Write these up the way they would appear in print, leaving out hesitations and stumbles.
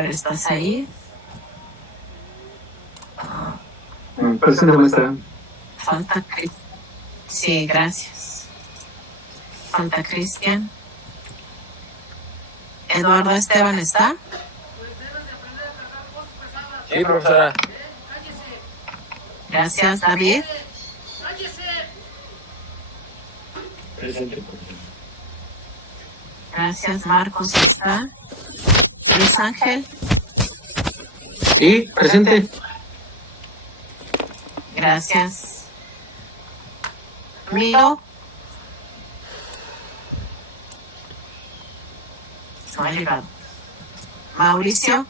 ver, ¿estás ahí? Presente, maestra. Falta Cristian. Sí, gracias. Falta Cristian. Eduardo Esteban, ¿está? Sí, profesora. Gracias, David. Presente, profesora. Gracias, Marcos, ¿está? Luis Ángel. Sí, presente. Gracias. Milo. No ha llegado. Mauricio.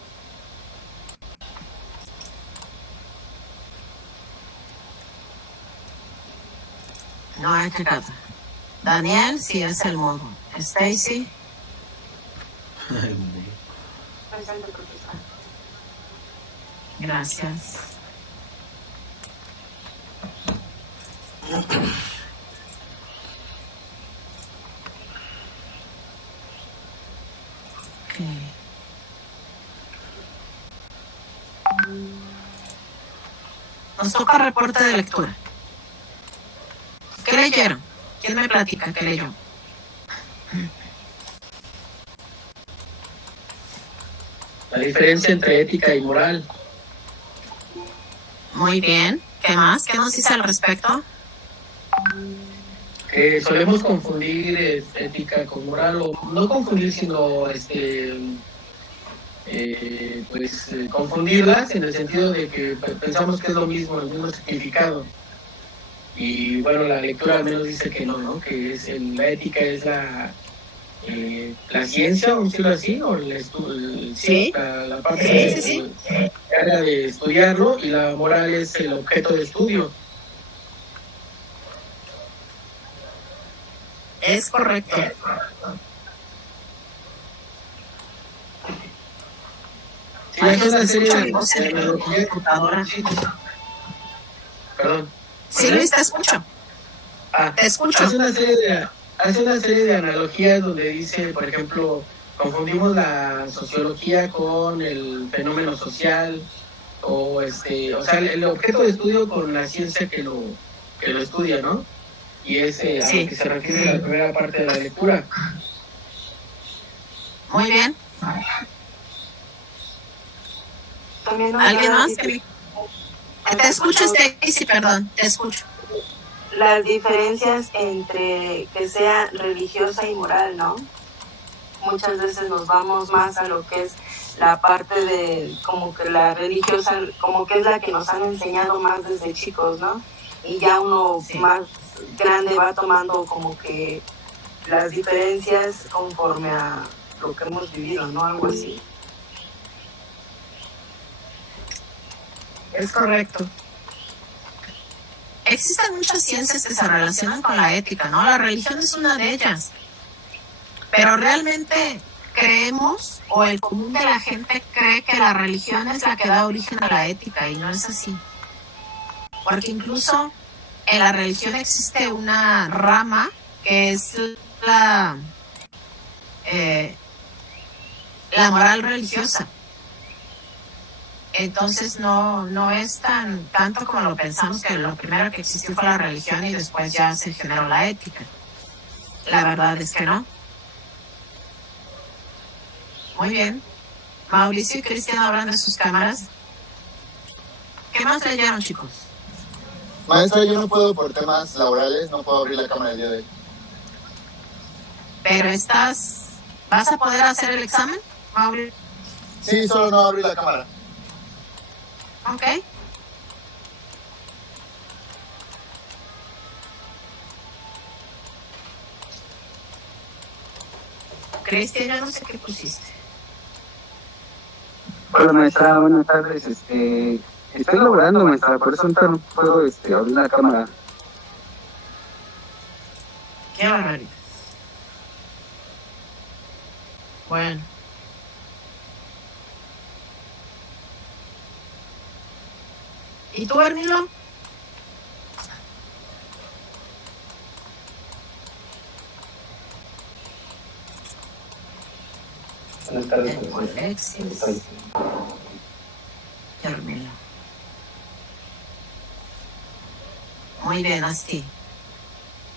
No ha llegado. Daniel, sí es el modo. Stacy. Gracias. Okay. Nos toca reporte de lectura. ¿Qué leyeron? ¿Quién me platica qué leyó? La diferencia entre ética y moral. Muy bien. ¿Qué más? ¿Qué nos dice al respecto? Que solemos confundir ética con moral, o no confundir, sino confundirlas en el sentido de que pensamos que es lo mismo, el mismo significado. Y bueno, la lectura al menos dice que no, ¿no? Que la ética es la ciencia, vamos a decirlo así, o Sí. la parte Sí. que haga de estudiarlo, y la moral es el objeto de estudio. Es correcto. Sí, es una serie de computadora. Perdón. Sí, Luis, te escucho. Te escucho. Hace una serie de analogías donde dice, por ejemplo, confundimos la sociología con el fenómeno social, o sea, el objeto de estudio con la ciencia que lo estudia, ¿no? Y es a lo que se refiere la primera parte de la lectura. Muy bien. También ¿Alguien más? Te escucho, Stacy, perdón, te escucho. Las diferencias entre que sea religiosa y moral, ¿no? Muchas veces nos vamos más a lo que es la parte de como que la religiosa, como que es la que nos han enseñado más desde chicos, ¿no? Y ya uno más grande va tomando como que las diferencias conforme a lo que hemos vivido, ¿no? Algo así. Es correcto. Existen muchas ciencias que se relacionan con la ética, ¿no? La religión es una de ellas. Pero realmente creemos, o el común de la gente cree que la religión es la que da origen a la ética, y no es así. Porque incluso en la religión existe una rama que es la moral religiosa. Entonces no es tanto como lo pensamos, que lo primero que existió fue la religión y después ya se generó la ética. La verdad es que no. Muy bien. Mauricio y Cristian hablan de sus cámaras. ¿Qué más leyeron, chicos? Maestra, yo no puedo por temas laborales, no puedo abrir la cámara el día de hoy. Pero ¿vas a poder hacer el examen, Mauricio? Sí, solo no abrí la cámara. Ok. Cristian, ya no sé qué pusiste. Hola maestra, buenas tardes. Estoy laborando, maestra, por eso ahorita no puedo abrir la cámara. Qué barbaridad. Bueno. ¿Y tú, Hermilo? Buenas Buenas tardes, Tengo profesora. Alexis, Carmela. Muy bien, así.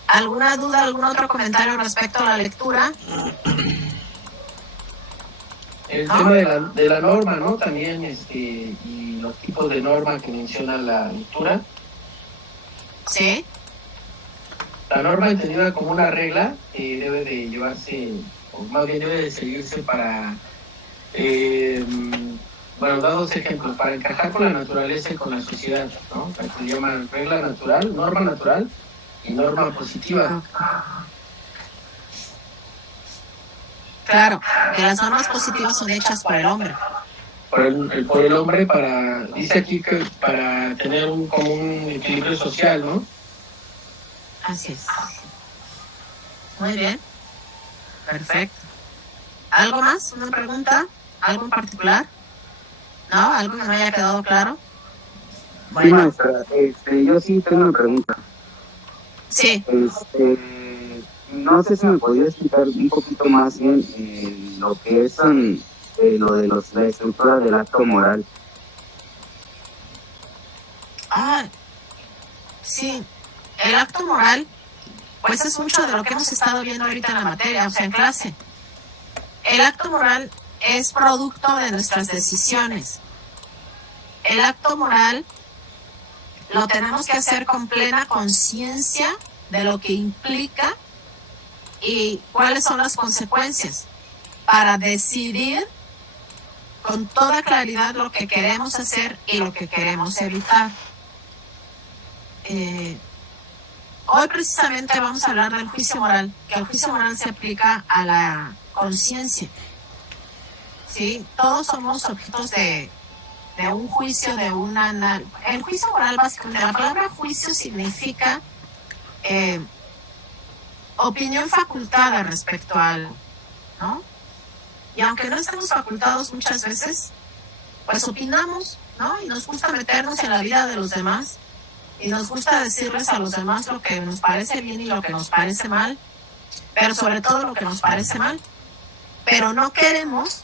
¿Alguna duda, algún otro comentario respecto a la lectura? El ¿No? tema de la norma, ¿no? También, y los tipos de norma que menciona la lectura. Sí, La norma entendida como una regla debe de llevarse, o más bien debe de seguirse para, bueno, dados ejemplos, para encajar con la naturaleza y con la sociedad, ¿no? Se llama regla natural, norma natural y norma positiva. claro, que las normas positivas son hechas por el hombre. Por el hombre para, dice aquí que para tener un común equilibrio social, ¿no? Así es. Muy bien. Perfecto. ¿Algo más? ¿Una pregunta? ¿Algo en particular? ¿No? ¿Algo que no haya quedado claro? Sí, Bueno, maestra, yo sí tengo una pregunta. sí. No sé si me podría explicar un poquito más bien lo que es lo de la estructura del acto moral. Ah, sí. El acto moral, pues es mucho de lo que hemos estado viendo ahorita en la materia, o sea, en clase. El acto moral es producto de nuestras decisiones. El acto moral lo tenemos que hacer con plena conciencia de lo que implica y cuáles son las consecuencias para decidir con toda claridad lo que queremos hacer y lo que queremos evitar. Hoy precisamente vamos a hablar del juicio moral, que el juicio moral se aplica a la conciencia. ¿Sí? Todos somos objetos de un juicio, de una... El juicio moral, básicamente, la palabra juicio significa opinión facultada respecto a algo, ¿no? Y aunque no estemos facultados muchas veces, pues opinamos, ¿no? Y nos gusta meternos en la vida de los demás y nos gusta decirles a los demás lo que nos parece bien y lo que nos parece mal, pero sobre todo lo que nos parece mal. Pero no queremos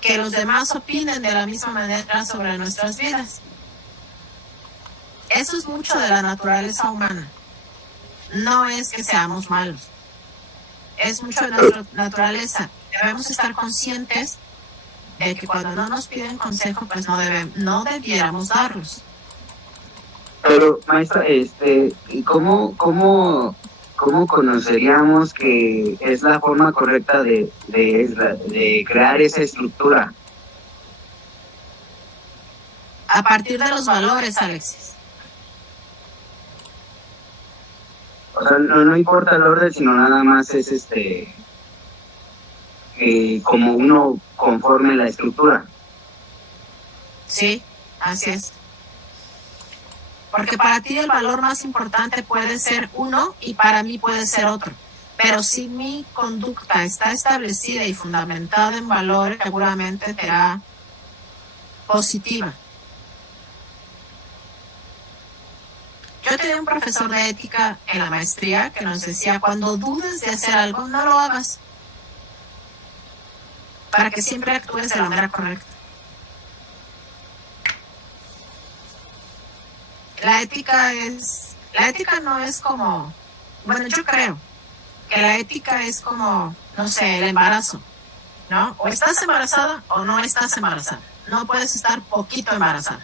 que los demás opinen de la misma manera sobre nuestras vidas. Eso es mucho de la naturaleza humana. No es que seamos malos. Es mucho de nuestra naturaleza. Debemos estar conscientes de que cuando no nos piden consejo, pues no debiéramos darlos. Pero, maestra, ¿cómo conoceríamos que es la forma correcta de crear esa estructura? A partir de los valores, Alexis. O sea, no importa el orden, sino nada más es como uno conforme la estructura. Sí, así es. Porque para ti el valor más importante puede ser uno y para mí puede ser otro. Pero si mi conducta está establecida y fundamentada en valores, seguramente será positiva. Yo tenía un profesor de ética en la maestría que nos decía, cuando dudes de hacer algo, no lo hagas. Para que siempre actúes de la manera correcta. La ética no es como, bueno, yo creo que la ética es como, no sé, el embarazo, ¿no? O estás embarazada o no estás embarazada. No puedes estar poquito embarazada.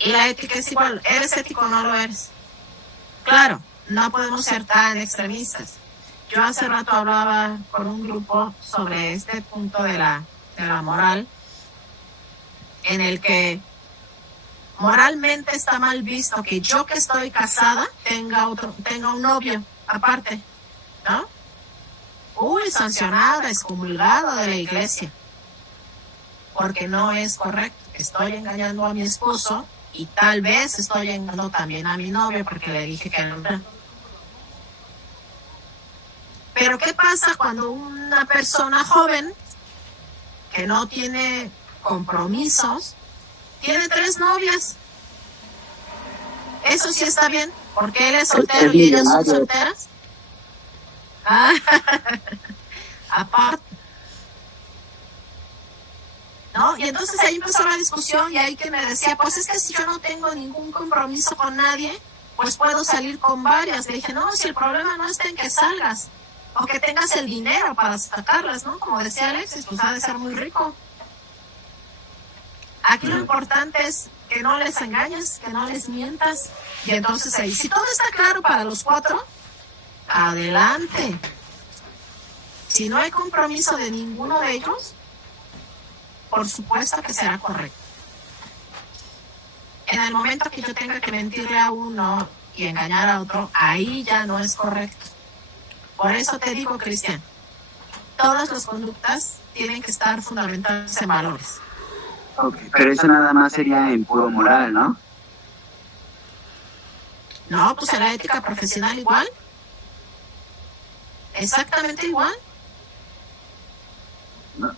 Y la ética es igual, ¿eres ético o no lo eres? Claro, no podemos ser tan extremistas. Yo hace rato hablaba con un grupo sobre este punto de la moral, en el que moralmente está mal visto que yo que estoy casada tenga un novio aparte, ¿no? Uy, sancionada, excomulgada de la iglesia. Porque no es correcto. Estoy engañando a mi esposo y tal vez estoy engañando también a mi novio porque le dije que no. Pero ¿qué pasa cuando una persona joven que no tiene compromisos tiene 3 novias? Eso sí está bien, porque él es soltero y ellas son solteras. Ah, ¿no? Y entonces ahí empezó la discusión y ahí que me decía, pues es que si yo no tengo ningún compromiso con nadie, pues puedo salir con varias. Le dije, no, si el problema no está en que salgas o que tengas el dinero para sacarlas, ¿no? Como decía Alexis, pues ha de ser muy rico. Aquí lo importante es que no les engañes, que no les mientas. Y entonces ahí, si todo está claro para los 4, adelante. Si no hay compromiso de ninguno de ellos, por supuesto que será correcto. En el momento que yo tenga que mentirle a uno y engañar a otro, ahí ya no es correcto. Por eso te digo, Cristian, todas las conductas tienen que estar fundamentadas en valores. Okay, pero eso nada más sería en puro moral, ¿no? No, pues en la ética profesional igual. Exactamente igual.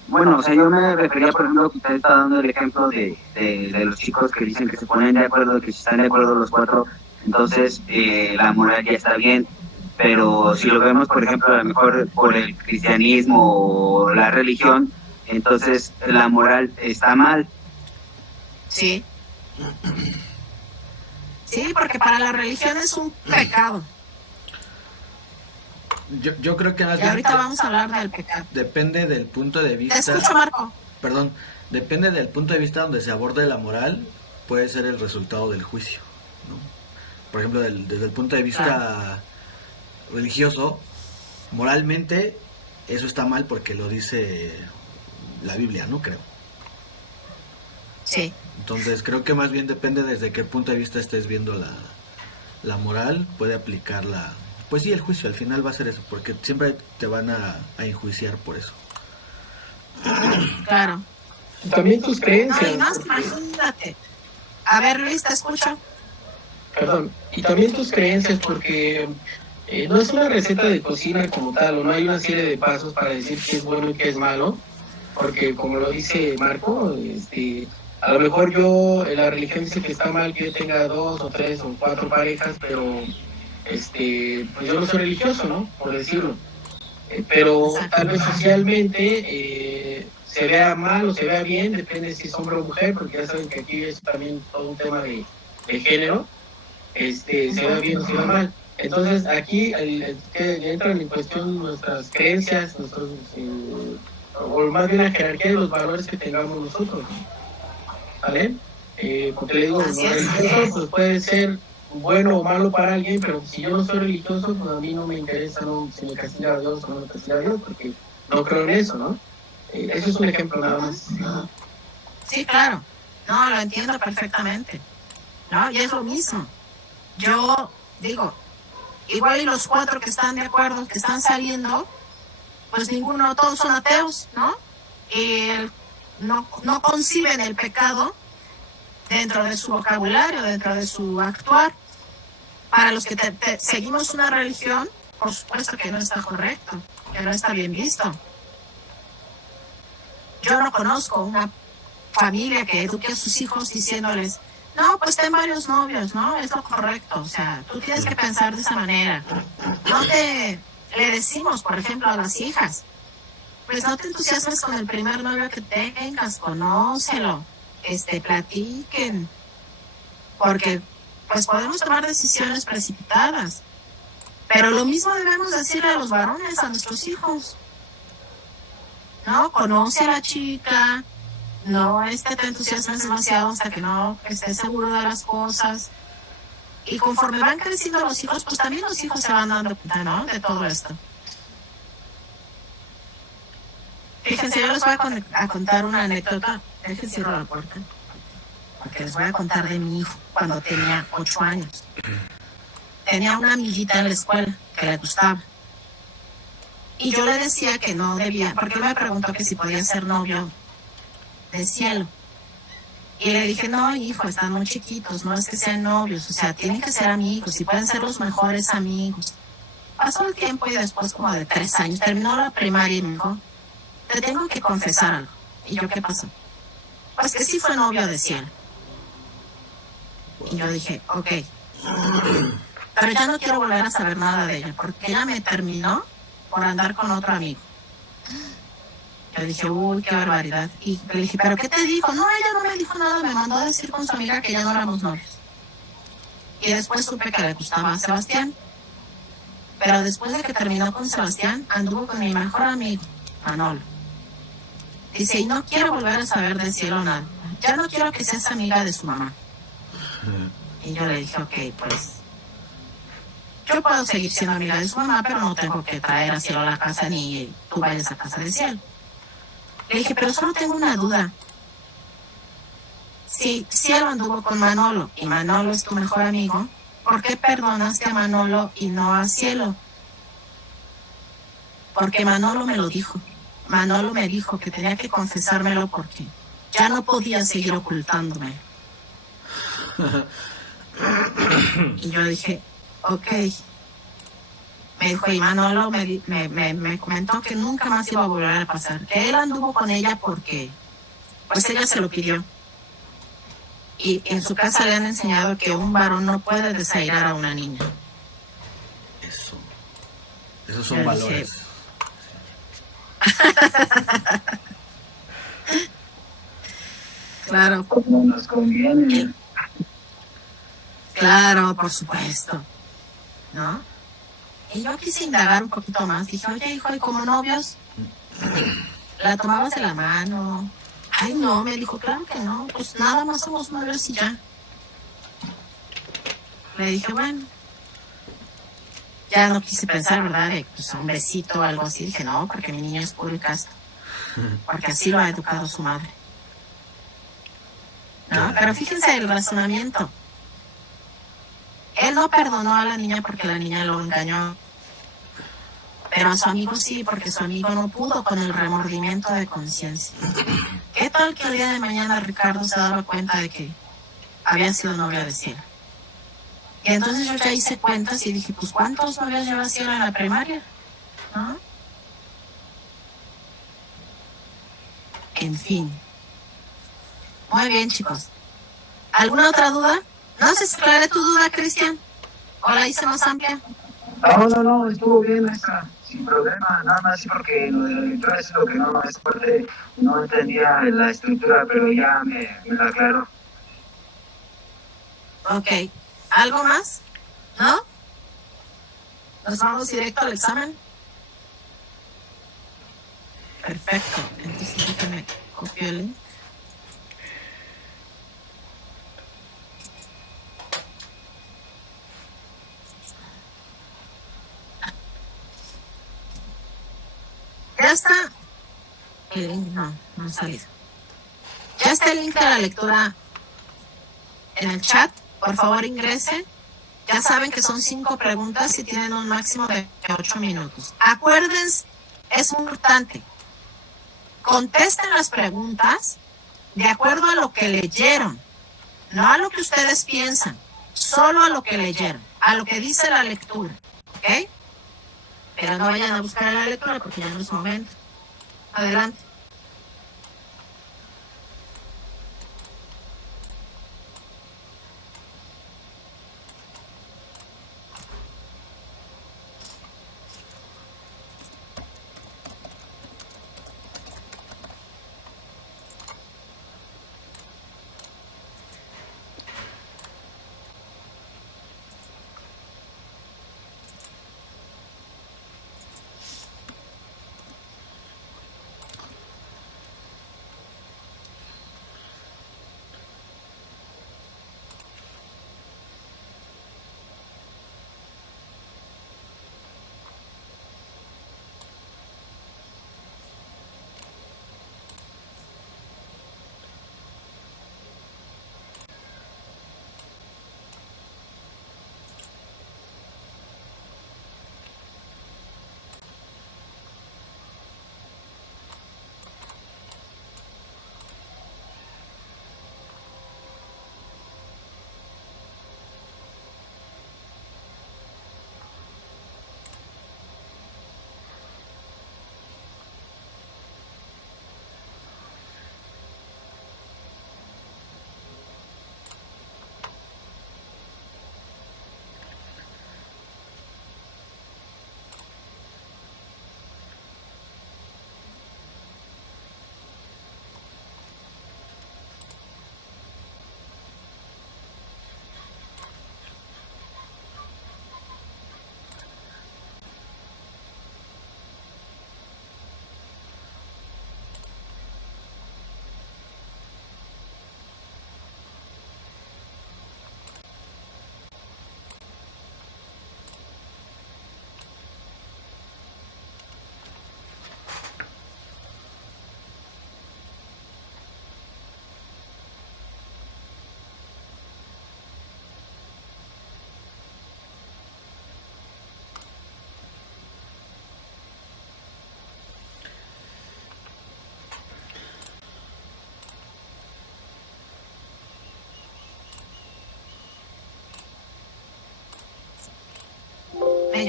Bueno, o sea, yo me refería, por ejemplo, que usted está dando el ejemplo de los chicos que dicen que se ponen de acuerdo, que si están de acuerdo los 4, entonces la moral ya está bien. Pero si lo vemos, por ejemplo, a lo mejor por el cristianismo o la religión, entonces la moral está mal. Sí. Sí, porque para la religión es un pecado. Yo creo que más Y bien ahorita vamos a hablar del pecado. depende del punto de Te vista. escucho, Marco. Perdón, depende del punto de vista donde se aborde la moral, puede ser el resultado del juicio, ¿no? Por ejemplo, desde el punto de vista religioso, moralmente eso está mal porque lo dice la Biblia, ¿no? Creo. Sí. Entonces creo que más bien depende desde qué punto de vista estés viendo la moral, puede aplicarla. Pues sí, el juicio al final va a ser eso, porque siempre te van a enjuiciar por eso. Claro. También tus No, creencias. y más, porque- imagínate. A ver, Luis, te escucho. Perdón, y también tus creencias, porque no es una receta de cocina como tal, o no hay una serie de pasos para decir qué es bueno y qué es malo, porque como lo dice Marco, a lo mejor la religión dice que está mal que yo tenga 2 o 3 o 4 parejas, pero pues yo no soy religioso, ¿no? Por decirlo. Pero tal vez socialmente se vea mal o se vea bien, depende si es hombre o mujer, porque ya saben que aquí es también todo un tema de género, se vea bien o se vea mal. Entonces aquí que entran en cuestión nuestras creencias, o más bien la jerarquía de los valores que tengamos nosotros, ¿vale? Porque le digo, lo Así es. religioso pues puede ser bueno o malo para alguien, pero si yo no soy religioso, pues a mí no me interesa si me castiga a Dios o no me castiga a Dios, porque no creo en eso, ¿no? Eso es un ejemplo nada más. Sí, claro. No, lo entiendo perfectamente. ¿No? Y es lo mismo. Yo digo, igual y los 4 que están de acuerdo, que están saliendo, pues ninguno, todos son ateos, ¿no? Y no conciben el pecado dentro de su vocabulario, dentro de su actuar. Para los que seguimos una religión, por supuesto que no está correcto, que no está bien visto. Yo no conozco una familia que eduque a sus hijos diciéndoles, no, pues ten varios novios, ¿no? Es lo correcto, o sea, tú tienes que pensar de esa manera. Le decimos, por ejemplo, a las hijas, pues no te entusiasmes con el primer novio que tengas, conócelo, platiquen, porque pues podemos tomar decisiones precipitadas. Pero lo mismo debemos decirle a los varones, a nuestros hijos. No, conoce a la chica, no te entusiasmes demasiado hasta que no estés seguro de las cosas. Y conforme van creciendo los hijos, pues también los hijos se van dando cuenta, ¿no? De todo esto. Fíjense, yo les voy a contar una anécdota. Déjenme cerrar la puerta. Porque les voy a contar de mi hijo cuando tenía 8 años. Tenía una amiguita en la escuela que le gustaba. Y yo le decía que no debía, porque él me preguntó que si podía ser novio de cielo. Y le dije, no, hijo, están muy chiquitos, no es que sean novios, o sea, tienen que ser amigos y pueden ser los mejores amigos. Pasó el tiempo y después como de 3 años, terminó la primaria y me dijo, te tengo que confesar algo. ¿Y yo qué pasó? Pues que sí fue novio de cielo. Y yo dije, ok. Pero ya no quiero volver a saber nada de ella, porque ella me terminó por andar con otro amigo. Yo dije, uy, qué barbaridad. Y le dije, ¿pero qué te dijo? No, ella no me dijo nada, me mandó a decir con su amiga que ya no éramos novios. Y después supe que le gustaba a Sebastián. Pero después de que terminó con Sebastián, anduvo con mi mejor amigo, Manolo. Dice, y no quiero volver a saber de Cielo nada. Ya no quiero que seas amiga de su mamá. Y yo le dije, ok, pues yo puedo seguir siendo amiga de su mamá, pero no tengo que traer a Cielo a la casa ni tú vayas a casa de Cielo. Le dije, pero solo tengo una duda. Si Cielo anduvo con Manolo y Manolo es tu mejor amigo, ¿por qué perdonaste a Manolo y no a Cielo? Porque Manolo me lo dijo. Manolo me dijo que tenía que confesármelo porque ya no podía seguir ocultándome. Y yo dije, ok. Me dijo, y Manolo me comentó que nunca más iba a volver a pasar. Que él anduvo con ella porque, pues ella se lo pidió. Y en su casa le han enseñado que un varón no puede desairar a una niña. Esos son valores. Claro. Como nos conviene. Claro, por supuesto. ¿No? Y yo quise indagar un poquito más. Dije, oye, hijo, ¿y como novios? ¿La tomabas de la mano? Ay, no, me dijo, claro que no. Pues nada más somos novios y ya. Le dije, bueno. Ya no quise pensar, ¿verdad? De pues, un besito o algo así. Dije, no, porque mi niño es puro y casto. Porque así lo ha educado su madre. ¿No? Pero fíjense el razonamiento. Él no perdonó a la niña porque la niña lo engañó. Pero a su amigo sí, porque su amigo no pudo con el remordimiento de conciencia. ¿Qué tal que el día de mañana Ricardo se daba cuenta de que había sido novia de Cielo? Y entonces yo ya hice cuentas y dije, pues ¿cuántos novios lleva Cielo en la primaria? ¿No? En fin. Muy bien, chicos. ¿Alguna otra duda? No sé si aclaré tu duda, Cristian. ¿O la hice más amplia? No, estuvo bien esa, sin problema, nada más sí porque lo de la lectura es lo que no, es parte, no entendía la estructura, pero ya me la aclaró. Ok. ¿Algo más? ¿No? ¿Nos vamos directo al examen? Perfecto. Entonces déjame copiar el link. Ya está el link, no ha salido. Ya está el link de la lectura en el chat. Por favor, ingresen. Ya saben que son 5 preguntas y tienen un máximo de 8 minutos. Acuérdense, es muy importante. Contesten las preguntas de acuerdo a lo que leyeron, no a lo que ustedes piensan, solo a lo que leyeron, a lo que dice la lectura. ¿Ok? Pero no vayan a buscar la lectura porque ya no es momento. Adelante.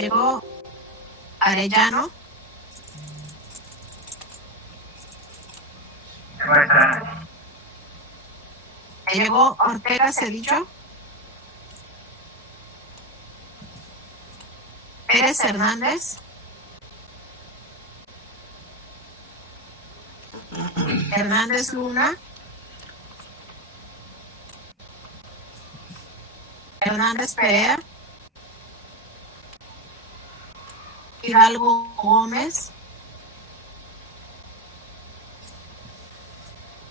llegó Arellano. Me llegó Ortega Cedillo. Pérez Hernández. Hernández Luna. Hernández Perea. Hidalgo Gómez.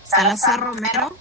Salazar Romero.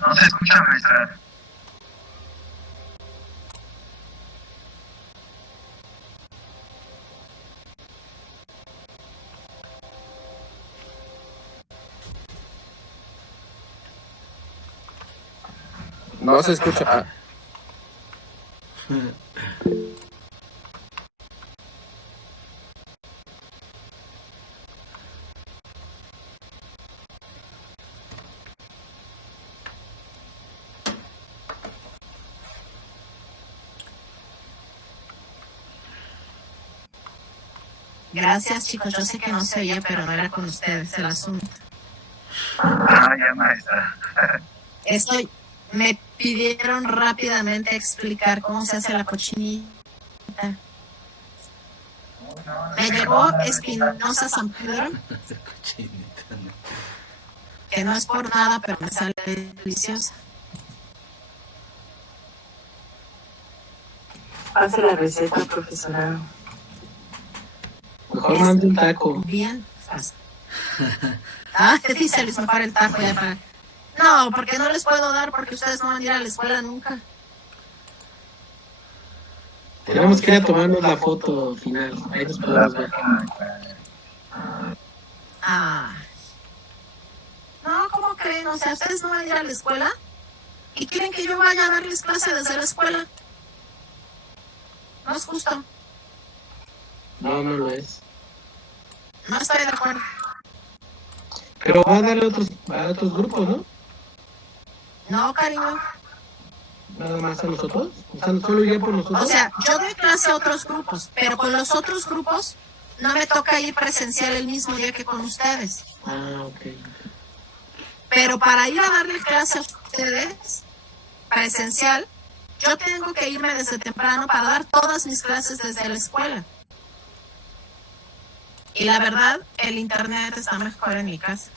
No se escucha, maestra. No se escucha. Ah, Gracias, chicos. Yo sé que no se oía, pero no era con ustedes el asunto. Ya, maestra. Me pidieron rápidamente explicar cómo se hace la cochinita. Me llegó Espinosa San Pedro, que no es por nada, pero me sale deliciosa. Pase la receta, profesora. Mejor mande un taco. Bien fácil. Dice Luis, mejor el taco ya para... No, porque no les puedo dar porque ustedes no van a ir a la escuela nunca. Tenemos que ir a tomarnos la foto final. Ahí nos podemos ver. No, ¿cómo creen? O sea, ustedes no van a ir a la escuela y quieren que yo vaya a darles clase desde la escuela. No es justo. No, no lo es. No estoy de acuerdo. Pero va a darle a otros grupos, ¿no? No, cariño. Nada más a nosotros. O sea, solo iría por nosotros. O sea, yo doy clase a otros grupos, pero con los otros grupos no me toca ir presencial el mismo día que con ustedes. Ok. Pero para ir a darle clase a ustedes presencial, yo tengo que irme desde temprano para dar todas mis clases desde la escuela. Y la verdad, el internet está mejor en mi casa.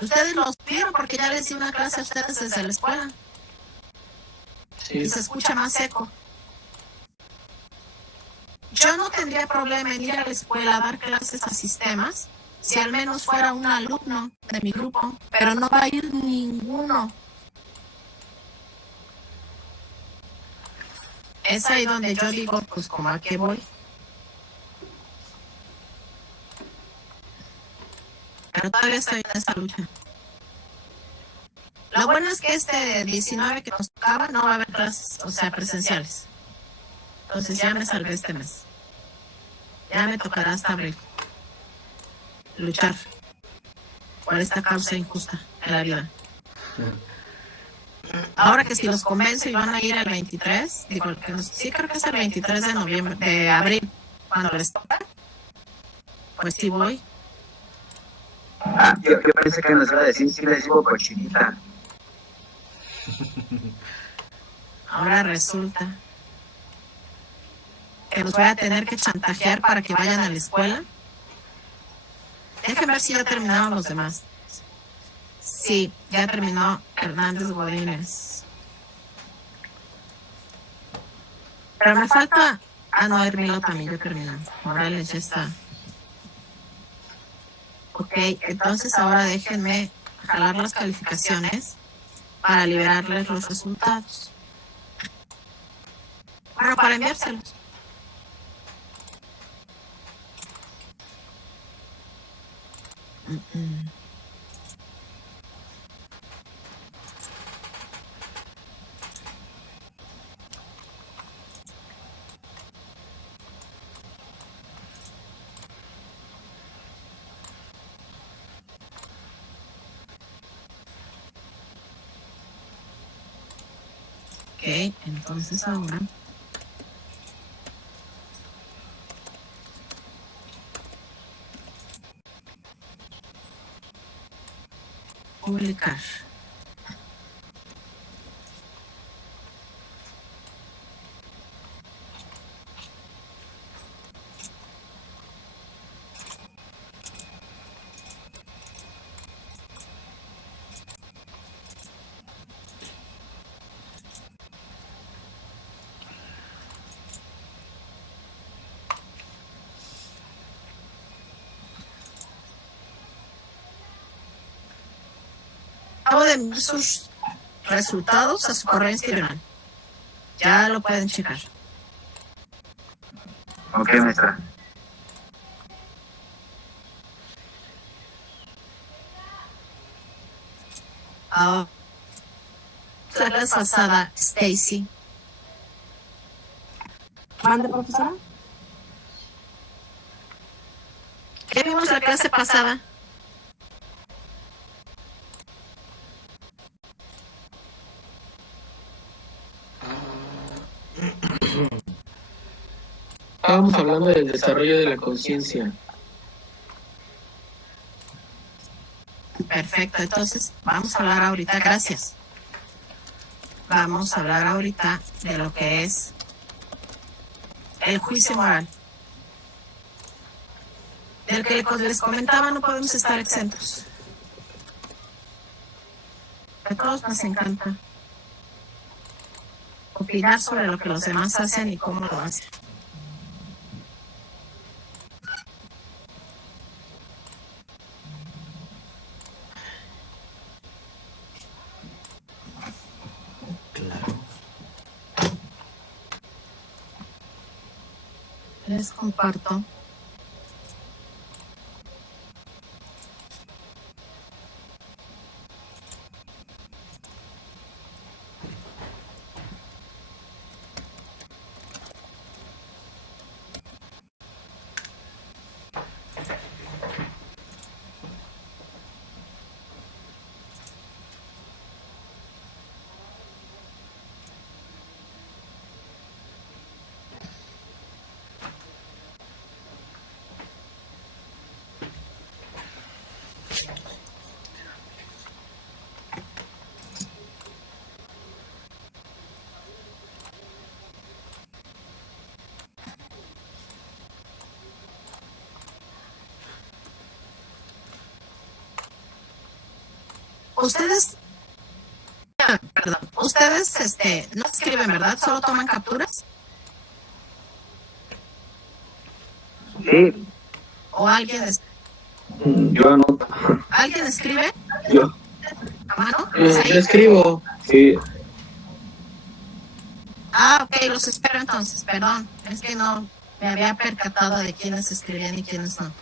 Ustedes los vieron porque ya les di una clase a ustedes desde la escuela. Sí. Y se escucha más seco. Yo no tendría problema en ir a la escuela a dar clases a sistemas si al menos fuera un alumno de mi grupo, pero no va a ir ninguno. Es ahí donde yo digo, pues, ¿cómo a qué voy? Pero todavía estoy en esta lucha. Lo bueno es que este 19 que nos tocaba no va a haber clases, o sea, presenciales. Entonces ya me salvé este mes. Ya me tocará hasta abril luchar por esta causa injusta en la vida. ahora que si los convenzo y van a ir el 23, digo, sí creo que es el 23 de noviembre, de abril, cuando les toca, pues sí voy. Ah, yo pensé que nos iba a decir si les digo cochinita. Ahora resulta que los voy a tener que chantajear para que vayan a la escuela. Déjenme ver si ya terminaron los demás. Sí, ya terminó Hernández Godínez. Pero me falta... Ah, no, Hermilo también ya terminó. Morales ya está. Ok, entonces ahora déjenme jalar las calificaciones para liberarles los resultados. Bueno, para enviárselos. Ok, entonces ahora publicar. Acabo de enviar sus resultados a su correo institucional. Ya lo pueden checar. Ok, maestra. Ah, la clase pasada, Stacy. ¿Mande, profesora? ¿Qué vimos la clase pasada? Estábamos hablando del desarrollo de la conciencia. Perfecto, entonces vamos a hablar ahorita, gracias. Vamos a hablar ahorita de lo que es el juicio moral. Del que les comentaba, no podemos estar exentos. A todos nos encanta opinar sobre lo que los demás hacen y cómo lo hacen. Claro. Les comparto. Ustedes, perdón, ustedes no escriben, ¿verdad? Solo toman capturas. Sí, ¿O alguien, Yo anoto. alguien escribe Yo. a mano? Yo escribo. Sí. Ah, ok, los espero entonces, perdón. Es que no me había percatado de quiénes escribían y quiénes no.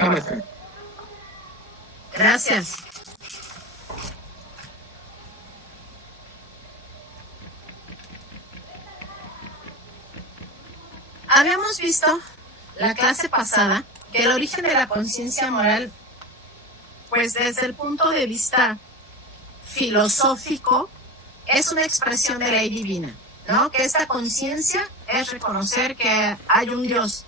Ya, maestra. Gracias. Habíamos visto la clase pasada que el origen de la conciencia moral, pues desde el punto de vista filosófico, es una expresión de ley divina, ¿no? Que esta conciencia es reconocer que hay un Dios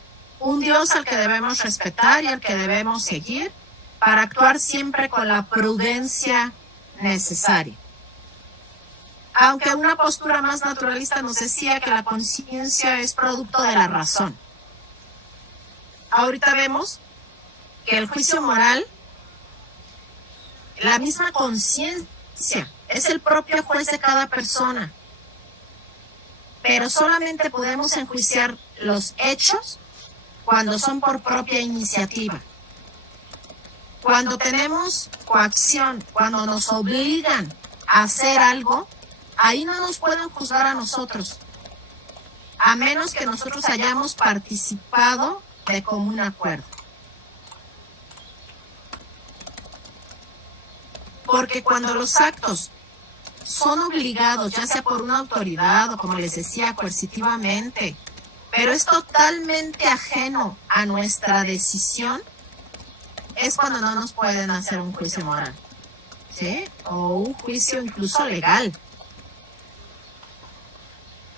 al que debemos respetar y al que debemos seguir para actuar siempre con la prudencia necesaria. Aunque una postura más naturalista nos decía que la conciencia es producto de la razón. Ahorita vemos que el juicio moral, la misma conciencia, es el propio juez de cada persona. Pero solamente podemos enjuiciar los hechos cuando son por propia iniciativa. Cuando tenemos coacción, cuando nos obligan a hacer algo, ahí no nos pueden juzgar a nosotros, a menos que nosotros hayamos participado de común acuerdo. Porque cuando los actos son obligados, ya sea por una autoridad o, como les decía, coercitivamente, pero es totalmente ajeno a nuestra decisión, es cuando no nos pueden hacer un juicio moral, ¿sí? O un juicio incluso legal.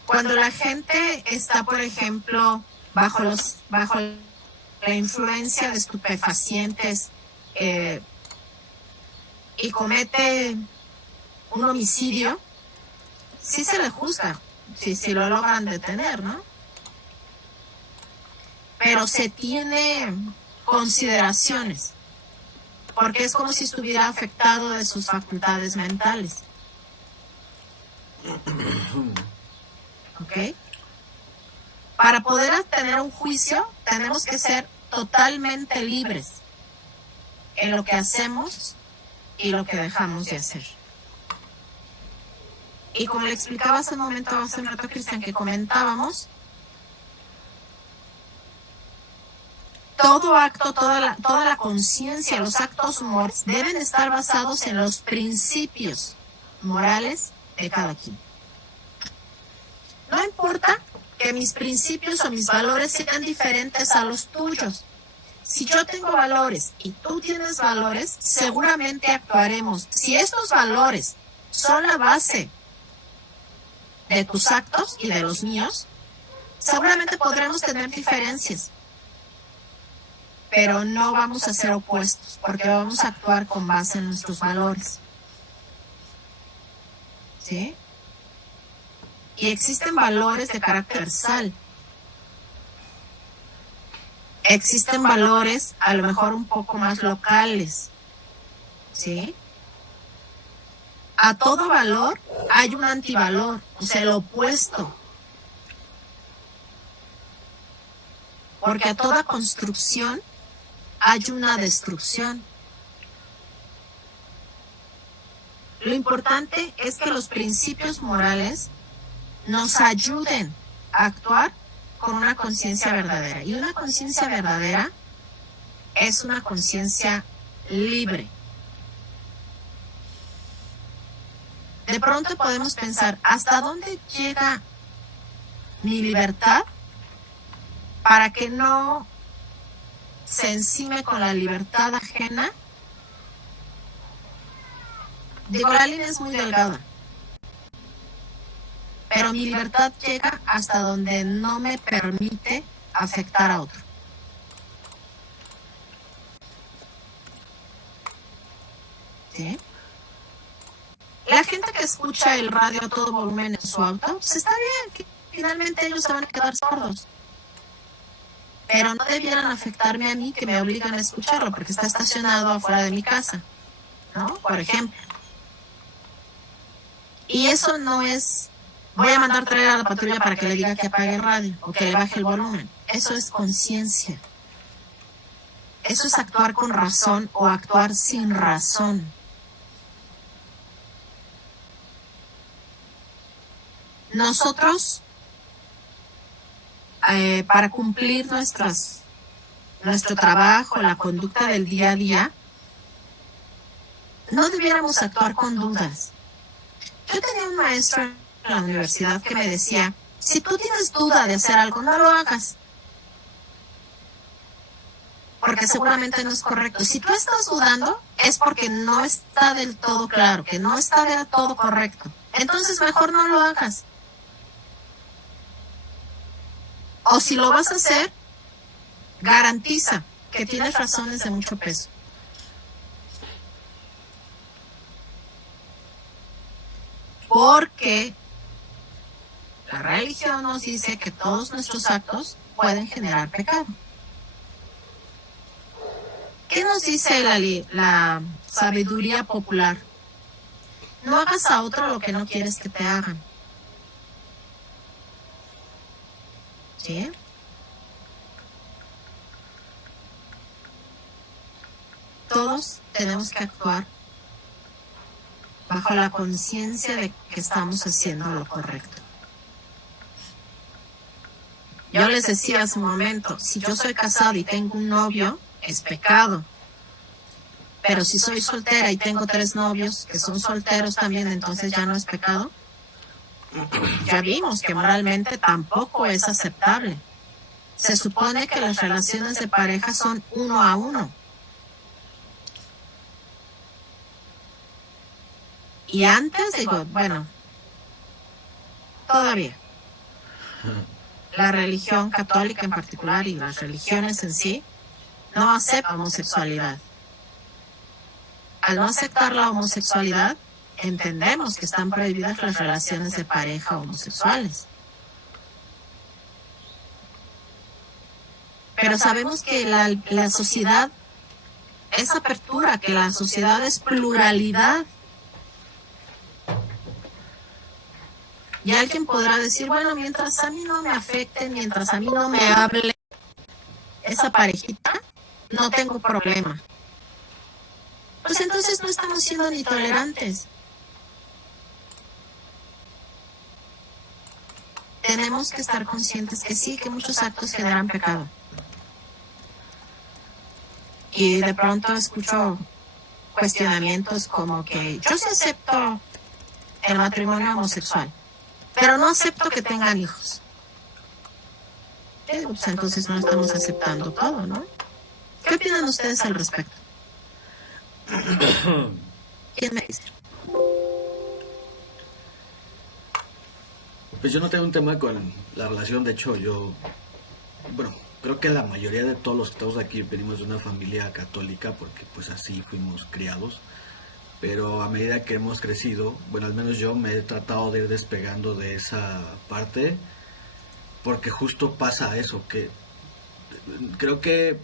Cuando la gente está, por ejemplo, bajo la influencia de estupefacientes y comete un homicidio, sí se le juzga, si lo logran detener, ¿no? Pero se tiene consideraciones, porque es como si estuviera afectado de sus facultades mentales. ¿Ok? Para poder tener un juicio, tenemos que ser totalmente libres en lo que hacemos y lo que dejamos de hacer. Y como le explicaba hace un rato, Cristian, que comentábamos, todo acto, toda la conciencia, los actos morales deben estar basados en los principios morales de cada quien. No importa que mis principios o mis valores sean diferentes a los tuyos. Si yo tengo valores y tú tienes valores, seguramente actuaremos. Si estos valores son la base de tus actos y de los míos, seguramente podremos tener diferencias. Pero no vamos a ser opuestos, porque vamos a actuar con base en nuestros valores. ¿Sí? Y existen valores de carácter universal. Existen valores a lo mejor un poco más locales. ¿Sí? A todo valor hay un antivalor, o sea, el opuesto. Porque a toda construcción hay una destrucción. Lo importante es que los principios morales nos ayuden a actuar con una conciencia verdadera. Y una conciencia verdadera es una conciencia libre. De pronto podemos pensar, ¿hasta dónde llega mi libertad para que no se encime con la libertad ajena? Digo, la línea es muy delgada, pero mi libertad llega hasta donde no me permite afectar a otro. ¿Sí? La gente que escucha el radio a todo volumen en su auto, pues está bien, que finalmente ellos se van a quedar sordos. Pero no debieran afectarme a mí, que me obligan a escucharlo porque está estacionado afuera de mi casa, ¿no? Por ejemplo. Y eso no es, voy a mandar traer a la patrulla para que le diga que apague el radio o que le baje el volumen. Eso es conciencia. Eso es actuar con razón o actuar sin razón. Nosotros, para cumplir nuestras nuestro trabajo, la conducta del día a día, no debiéramos actuar con dudas. Yo tenía un maestro en la universidad que me decía, si tú tienes duda de hacer algo, no lo hagas. Porque seguramente no es correcto. Si tú estás dudando, es porque no está del todo claro, que no está del todo correcto. Entonces mejor no lo hagas. O si lo vas a hacer, garantiza que tienes razones de mucho peso. Porque la religión nos dice que todos nuestros actos pueden generar pecado. ¿Qué nos dice la sabiduría popular? No hagas a otro lo que no quieres que te hagan. ¿Sí? Todos tenemos que actuar bajo la conciencia de que estamos haciendo lo correcto. Yo les decía hace un momento, si yo soy casado y tengo un novio, es pecado. Pero si soy soltera y tengo 3 novios que son solteros también, entonces ya no es pecado. Ya vimos que moralmente tampoco es aceptable. Se supone que las relaciones de pareja son 1 a 1. Y antes digo, bueno, todavía. La religión católica en particular y las religiones en sí no aceptan homosexualidad. Al no aceptar la homosexualidad, entendemos que están prohibidas las relaciones de pareja homosexuales. Pero sabemos que la sociedad es apertura, que la sociedad es pluralidad. Y alguien podrá decir, bueno, mientras a mí no me afecte, mientras a mí no me hable esa parejita, no tengo problema. Pues entonces no estamos siendo ni tolerantes. Tenemos que estar conscientes que sí, que muchos actos generan pecado. Y de pronto escucho cuestionamientos como que yo sí acepto el matrimonio homosexual, pero no acepto que tengan hijos. Pues entonces no estamos aceptando todo, ¿no? ¿Qué opinan ustedes al respecto? ¿Quién me dice? Pues yo no tengo un tema con la relación, de hecho bueno, creo que la mayoría de todos los que estamos aquí venimos de una familia católica porque pues así fuimos criados, pero a medida que hemos crecido, bueno, al menos yo me he tratado de ir despegando de esa parte, porque justo pasa eso, que creo que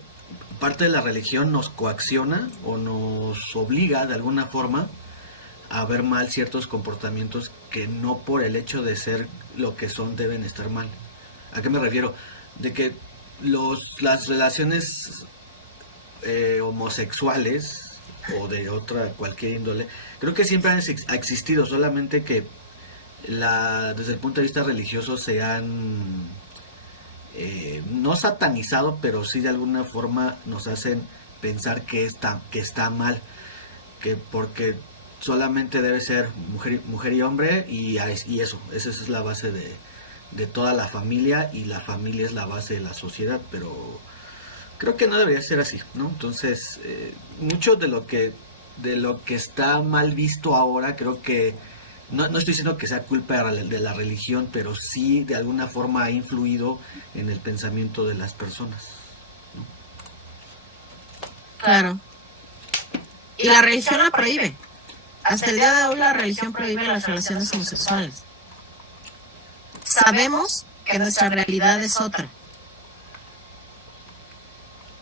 parte de la religión nos coacciona o nos obliga de alguna forma a ver mal ciertos comportamientos que no por el hecho de ser lo que son deben estar mal. ¿A qué me refiero? De que las relaciones homosexuales o de cualquier índole, creo que siempre han existido, solamente que desde el punto de vista religioso se han no satanizado, pero sí de alguna forma nos hacen pensar que está mal, que porque solamente debe ser mujer y hombre y esa es la base de toda la familia, y la familia es la base de la sociedad, pero creo que no debería ser así, ¿no? Entonces, mucho de lo que está mal visto ahora, creo que no estoy diciendo que sea culpa de la religión, pero sí de alguna forma ha influido en el pensamiento de las personas, ¿no? Claro. Y la religión la prohíbe. Hasta el día de hoy la religión prohíbe las relaciones homosexuales. Sabemos que nuestra realidad es otra.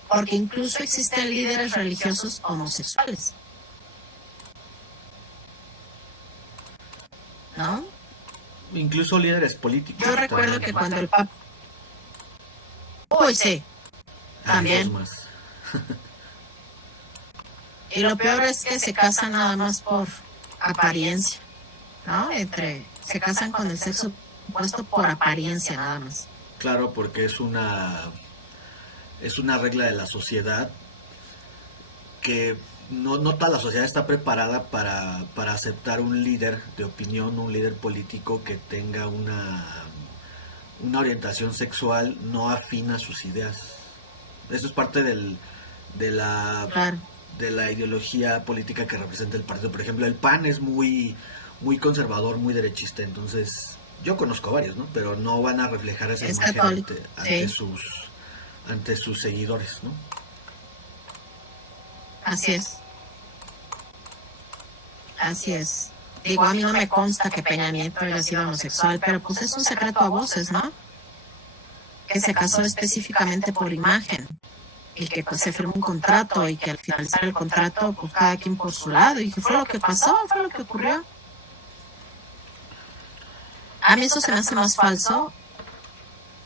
Porque incluso existen líderes religiosos homosexuales. ¿No? Incluso líderes políticos. Yo recuerdo que cuando el Papa... Uy, sí. También. Más. Y lo peor es que se casan nada más por apariencia, ¿no? Se casan con el sexo opuesto por apariencia nada más. Claro, porque es una es una regla de la sociedad que no toda la sociedad está preparada para aceptar un líder de opinión, un líder político que tenga una orientación sexual no afín a sus ideas. Eso es parte de Claro. la ideología política que representa el partido. Por ejemplo, el PAN es muy conservador, muy derechista, entonces yo conozco a varios, ¿no? Pero no van a reflejar esa Es imagen católico, ante sus seguidores, ¿no? Así es. Así es. Digo, a mí no me consta que Peña Nieto haya sido homosexual, pero pues es un secreto a voces, ¿no? Que se casó específicamente por imagen y que pues se firmó un contrato y que al finalizar el contrato pues cada quien por su lado y que fue lo que pasó, fue lo que ocurrió. A mí eso se me hace más falso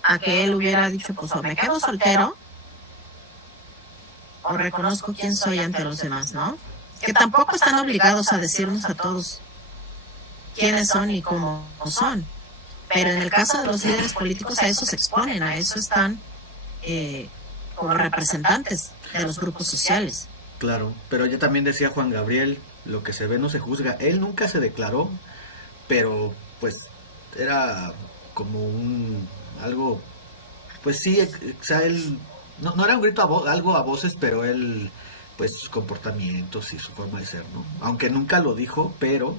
a que él hubiera dicho pues o me quedo soltero o reconozco quién soy ante los demás, ¿no? Que tampoco están obligados a decirnos a todos quiénes son y cómo son. Pero en el caso de los líderes políticos a eso se exponen, a eso están como representantes de los grupos sociales. Claro, pero ya también decía Juan Gabriel, lo que se ve no se juzga. Él nunca se declaró, pero pues era como algo, pues sí, o sea, él no era un grito algo a voces, pero él, pues sus comportamientos y su forma de ser, ¿no? Aunque nunca lo dijo, pero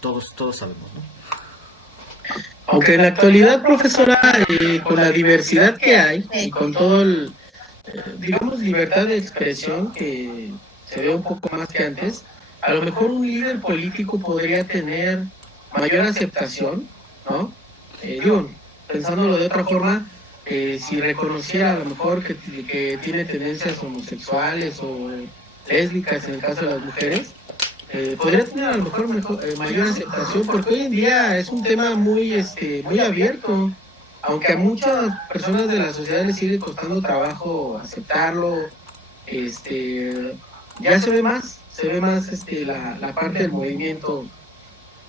todos sabemos, ¿no? Aunque en la actualidad, profesora, con la diversidad que hay y con todo el, digamos, libertad de expresión que se ve un poco más que antes, a lo mejor un líder político podría tener mayor aceptación, ¿no? Digo, pensándolo de otra forma, si reconociera a lo mejor que tiene tendencias homosexuales o lésbicas en el caso de las mujeres, podría tener a lo mejor mayor aceptación, porque hoy en día es un tema muy abierto, aunque a muchas personas de la sociedad les sigue costando trabajo aceptarlo. Ya se ve más la parte del movimiento,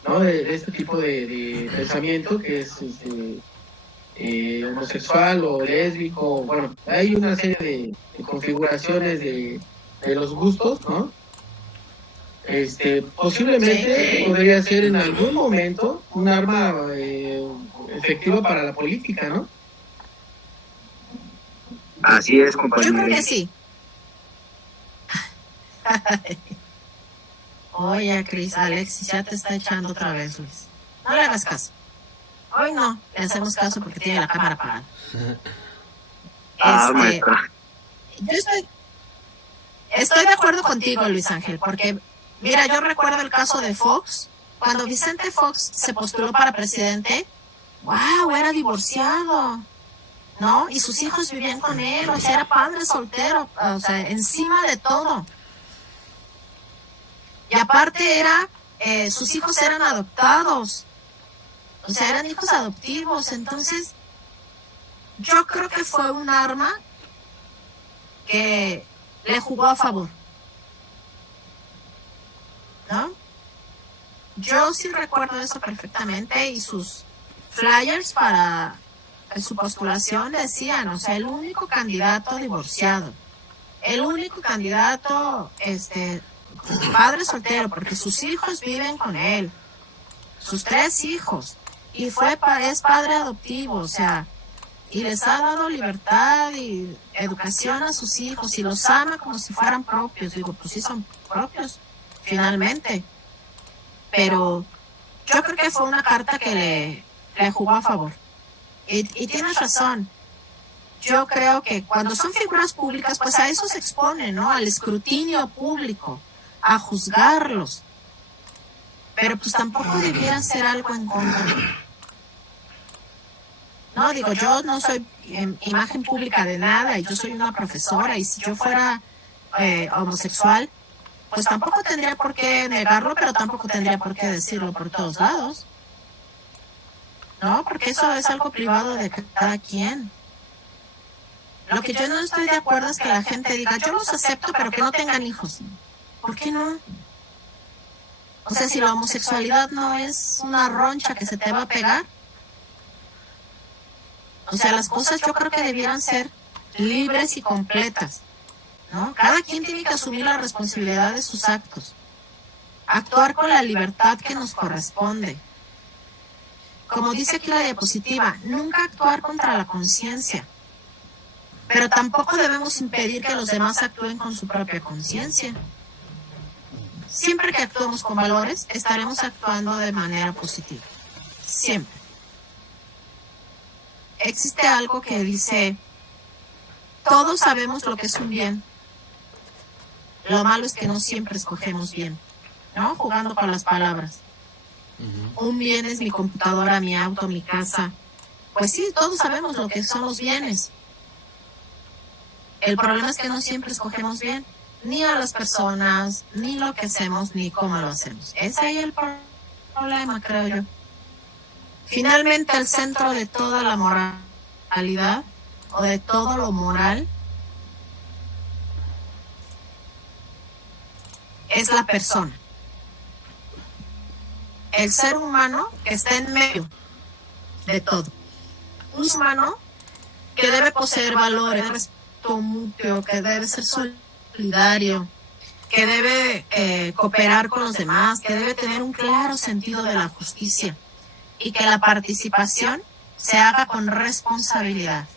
¿no? De este tipo de pensamiento que es homosexual o lésbico. Bueno, hay una serie de configuraciones de los gustos, ¿no? Posiblemente podría ser en algún momento un arma efectiva para la política, ¿no? Así es, Yo compañero. creo que sí. Oye, Cris, Alexis ya te está echando otra vez, Luis. No le hagas caso. Hoy no le hacemos caso porque tiene la cámara apagada. Maestra. Yo estoy de acuerdo contigo, Luis Ángel, porque mira, yo recuerdo el caso de Fox. Cuando Vicente Fox se postuló para presidente, wow, era divorciado, ¿no? Y sus hijos vivían con él, o sea, era padre soltero, o sea, encima de todo. Y aparte sus hijos eran adoptados, o sea, eran hijos adoptivos. Entonces, yo creo que fue un arma que le jugó a favor, ¿no? Yo sí recuerdo eso perfectamente y sus flyers para su postulación decían, o sea, el único candidato divorciado, el único candidato, padre soltero, porque sus hijos viven con él, sus 3 hijos, y es padre adoptivo, o sea, y les ha dado libertad y educación a sus hijos y los ama como si fueran propios. Digo, pues sí son propios, finalmente. Pero yo creo que fue una carta que le jugó a favor. Y tienes razón. Yo creo que cuando son figuras públicas, pues a eso se exponen, ¿no? Al escrutinio público, a juzgarlos. Pero pues tampoco debieran ser algo en contra. No, digo, yo no soy imagen pública de nada y yo soy una profesora y si yo fuera homosexual, pues tampoco tendría por qué negarlo, pero tampoco tendría por qué decirlo por todos lados. No, porque eso es algo privado de cada quien. Lo que yo no estoy de acuerdo es que la gente diga, yo los acepto, pero que no tengan hijos. ¿Por qué no? O sea, si la homosexualidad no es una roncha que se te va a pegar. O sea, las cosas yo creo que debieran ser libres y completas, ¿no? Cada quien tiene que asumir la responsabilidad de sus actos, actuar con la libertad que nos corresponde. Como dice aquí la diapositiva, nunca actuar contra la conciencia, pero tampoco debemos impedir que los demás actúen con su propia conciencia. Siempre que actuemos con valores, estaremos actuando de manera positiva. Siempre. Existe algo que dice, todos sabemos lo que es un bien. Lo malo es que no siempre escogemos bien, ¿no? Jugando con las palabras. Un bien es mi computadora, mi auto, mi casa. Pues sí, todos sabemos lo que son los bienes. El problema es que no siempre escogemos bien, ni a las personas, ni lo que hacemos, ni cómo lo hacemos. Ese es ahí el problema, creo yo. Finalmente, el centro de toda la moralidad, o de todo lo moral, es la persona. El ser humano que está en medio de todo. Un ser humano que debe poseer valores, respeto mutuo, que debe ser solidario, que debe cooperar con los demás, que debe tener un claro sentido de la justicia y que la participación se haga con responsabilidad.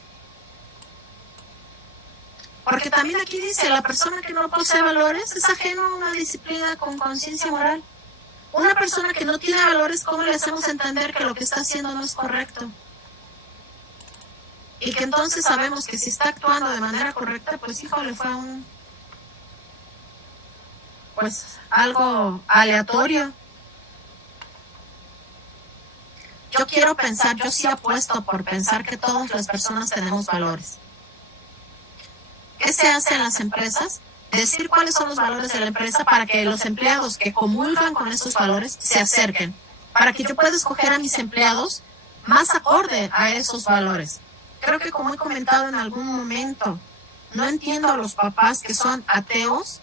Porque también aquí dice, la persona que no posee valores es ajeno a una disciplina con conciencia moral. Una persona que no tiene valores, ¿cómo le hacemos entender que lo que está haciendo no es correcto? Y que entonces sabemos que si está actuando de manera correcta, pues híjole, fue algo aleatorio. Yo quiero pensar, yo sí apuesto por pensar que todas las personas tenemos valores. ¿Qué se hace en las empresas? Decir cuáles son los valores de la empresa para que los empleados que comulgan con esos valores se acerquen, para que yo pueda escoger a mis empleados más acorde a esos valores. Creo que como he comentado en algún momento, no entiendo a los papás que son ateos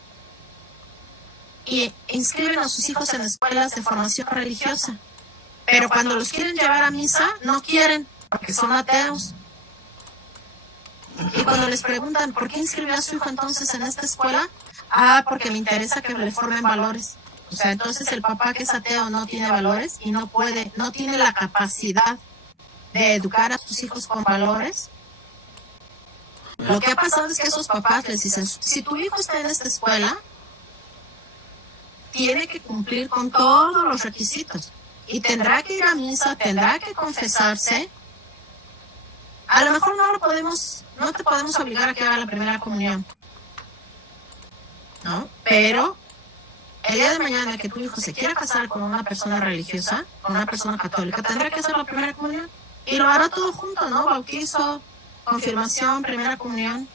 y inscriben a sus hijos en escuelas de formación religiosa, pero cuando los quieren llevar a misa, no quieren, porque son ateos. Y cuando les preguntan, ¿por qué inscribió a su hijo entonces en esta escuela? Ah, porque me interesa que le formen valores. O sea, entonces el papá que es ateo no tiene valores y no tiene la capacidad de educar a sus hijos con valores. Lo que ha pasado es que esos papás les dicen, si tu hijo está en esta escuela, tiene que cumplir con todos los requisitos. Y tendrá que ir a misa, tendrá que confesarse. A lo mejor no te podemos obligar a que haga la primera comunión, ¿no? Pero el día de mañana que tu hijo se quiera casar con una persona religiosa, con una persona católica, tendrá que hacer la primera comunión. Y lo hará todo junto, ¿no? Bautizo, confirmación, primera comunión.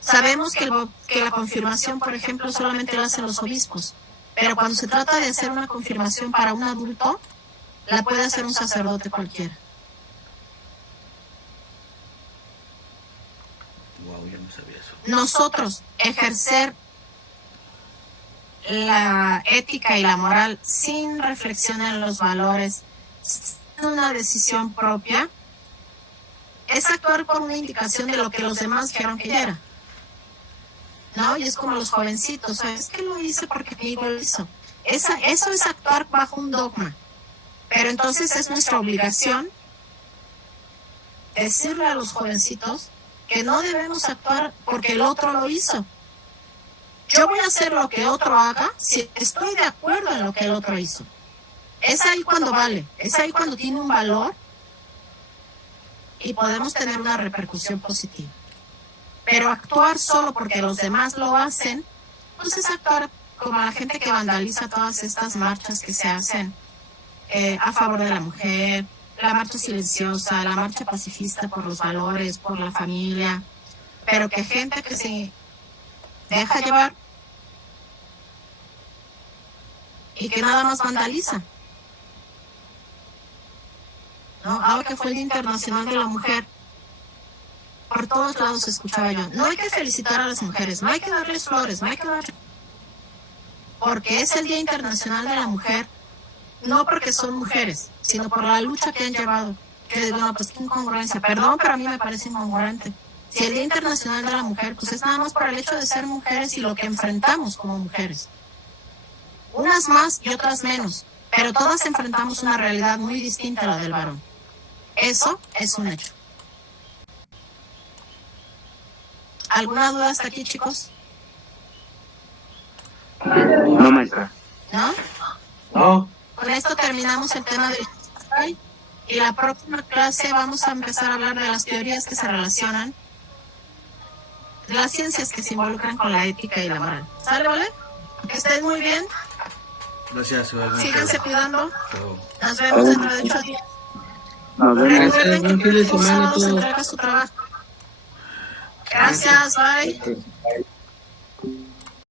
Sabemos que la confirmación, por ejemplo, solamente la hacen los obispos. Pero cuando se trata de hacer una confirmación para un adulto, la puede hacer un sacerdote cualquiera. Wow, yo no sabía eso. Nosotros ejercer la ética y la moral sin reflexión en los valores, sin una decisión propia, es actuar por una indicación de lo que los demás dijeron que era. ¿No? Y es como los jovencitos, ¿sabes? Es que lo hice porque mi hijo lo hizo. Eso es actuar bajo un dogma. Pero entonces es nuestra obligación decirle a los jovencitos que no debemos actuar porque el otro lo hizo. Yo voy a hacer lo que otro haga si estoy de acuerdo en lo que el otro hizo. Es ahí cuando vale, es ahí cuando tiene un valor y podemos tener una repercusión positiva. Pero actuar solo porque los demás lo hacen, pues es actuar como la gente que vandaliza todas estas marchas que se hacen a favor de la mujer, la marcha silenciosa, la marcha pacifista por los valores, por la familia, pero que gente que se deja llevar y que nada más vandaliza. ¿No? Ahora que fue el Día Internacional de la Mujer, por todos lados escuchaba yo, no hay que felicitar a las mujeres, no hay que darles flores, no hay que darles... Porque es el Día Internacional de la Mujer, no porque son mujeres, sino por la lucha que han llevado. Yo digo, no, pues qué incongruencia, perdón, pero a mí me parece incongruente. Si el Día Internacional de la Mujer, pues es nada más por el hecho de ser mujeres y lo que enfrentamos como mujeres. Unas más y otras menos, pero todas enfrentamos una realidad muy distinta a la del varón. Eso es un hecho. ¿Alguna duda hasta aquí, chicos? No, maestra. ¿No? No, Con esto terminamos el tema de hoy. Y la próxima clase vamos a empezar a hablar de las teorías que se relacionan, de las ciencias que se involucran con la ética y la moral. ¿Sale, vale? Que estén muy bien. Gracias, igualmente. Síganse cuidando. Hasta luego. Nos vemos dentro de 8 días. Nos vemos. gracias, buen fin de Un semana a sábado se todos. entrega su trabajo. Gracias, bye. Bye.